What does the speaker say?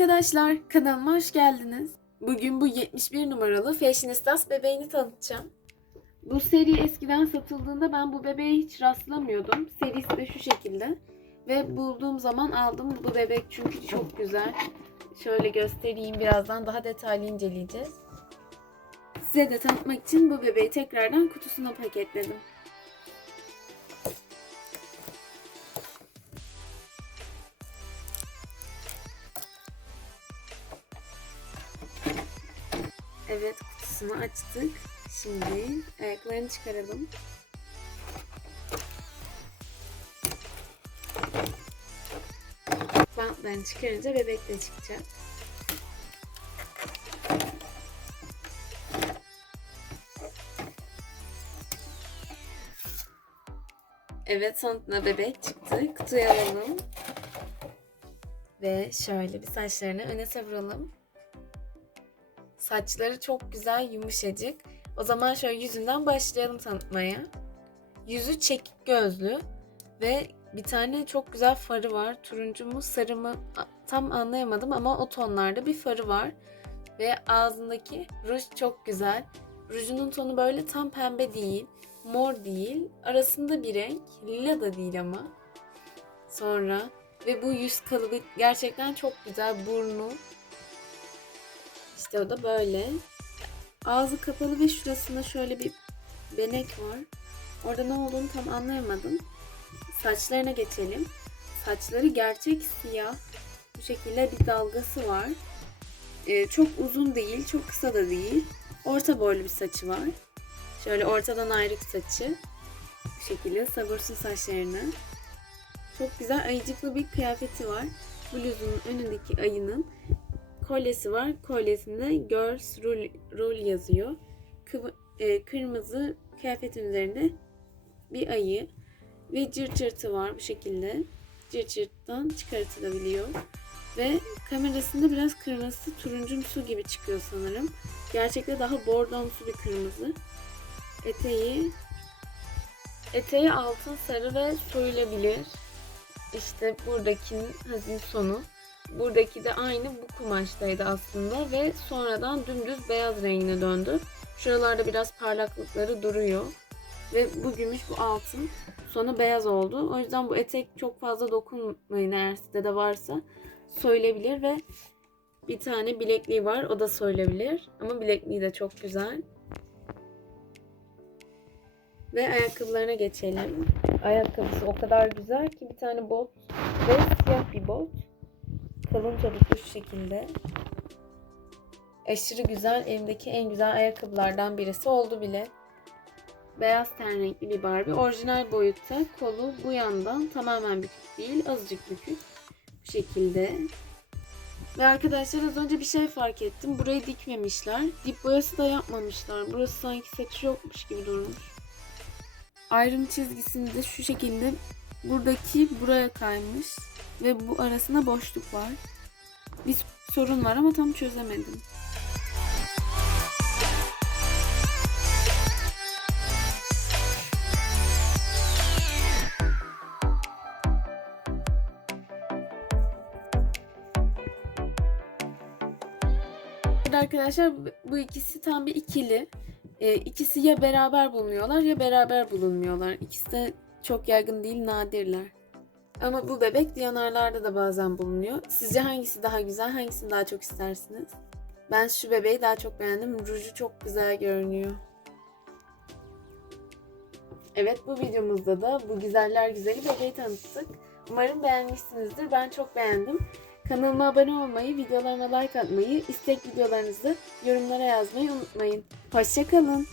arkadaşlar, kanalıma hoş geldiniz. Bugün bu 71 numaralı Fashionistas bebeğini tanıtacağım. Bu seri eskiden satıldığında ben bu bebeğe hiç rastlamıyordum. Serisi de şu şekilde. Ve bulduğum zaman aldım bu bebek çünkü çok güzel. Şöyle göstereyim birazdan daha detaylı inceleyeceğiz. Size de tanıtmak için bu bebeği tekrardan kutusuna paketledim. Evet kutusunu açtık. Şimdi ayaklarını çıkaralım. Bantlarını çıkarınca bebek de çıkacak. Evet sonunda bebek çıktı. Kutuya alalım. Ve şöyle bir saçlarını öne savuralım. Saçları çok güzel, yumuşacık. O zaman şöyle yüzünden başlayalım tanıtmaya. Yüzü çekik gözlü ve bir tane çok güzel farı var. Turuncu mu, sarı mı tam anlayamadım ama o tonlarda bir farı var. Ve ağzındaki ruj çok güzel. Rujunun tonu böyle tam pembe değil, mor değil. Arasında bir renk, lila da değil ama. Sonra ve bu yüz kalıbı gerçekten çok güzel. Burnu, işte o da böyle. Ağzı kapalı ve şurasında şöyle bir benek var. Orada ne olduğunu tam anlayamadım. Saçlarına geçelim. Saçları gerçek siyah. Bu şekilde bir dalgası var. Ee, çok uzun değil, çok kısa da değil. Orta boylu bir saçı var. Şöyle ortadan ayrık saçı. Bu şekilde sabırsız saçlarını. Çok güzel ayıcıklı bir kıyafeti var. Bluzun önündeki ayının kolyesi var. Kolyesinde Girls Rule, Rule yazıyor. Kıvı- e, kırmızı kıyafetin üzerinde bir ayı ve cırt cırtı var bu şekilde. Cırt cırttan çıkartılabiliyor. Ve kamerasında biraz kırmızı turuncumsu gibi çıkıyor sanırım. Gerçekte daha bordomsu bir kırmızı. Eteği eteği altın sarı ve soyulabilir. İşte buradakinin hazin sonu. Buradaki de aynı bu kumaştaydı aslında ve sonradan dümdüz beyaz rengine döndü. Şuralarda biraz parlaklıkları duruyor. Ve bu gümüş bu altın. Sonra beyaz oldu. O yüzden bu etek çok fazla dokunmayın eğer sizde de varsa. Soyulabilir ve bir tane bilekliği var. O da soyulabilir. Ama bilekliği de çok güzel. Ve ayakkabılarına geçelim. Ayakkabısı o kadar güzel ki bir tane bot ve siyah bir bot kalın topuklu şu şekilde. Aşırı güzel. Elimdeki en güzel ayakkabılardan birisi oldu bile. Beyaz ten renkli bir Barbie. Orijinal boyutta. Kolu bu yandan tamamen bükük değil. Azıcık bükük. Bu şekilde. Ve arkadaşlar az önce bir şey fark ettim. Burayı dikmemişler. Dip boyası da yapmamışlar. Burası sanki saçı yokmuş gibi durmuş. Ayrım çizgisini de şu şekilde buradaki buraya kaymış ve bu arasında boşluk var. Bir sorun var ama tam çözemedim. Arkadaşlar bu ikisi tam bir ikili. Ee, ikisi ya beraber bulunuyorlar ya beraber bulunmuyorlar. İkisi de çok yaygın değil, nadirler. Ama bu bebek Diyanarlarda da bazen bulunuyor. Sizce hangisi daha güzel, hangisini daha çok istersiniz? Ben şu bebeği daha çok beğendim. Ruju çok güzel görünüyor. Evet bu videomuzda da bu güzeller güzeli bebeği tanıttık. Umarım beğenmişsinizdir. Ben çok beğendim. Kanalıma abone olmayı, videolarıma like atmayı, istek videolarınızı yorumlara yazmayı unutmayın. Hoşçakalın.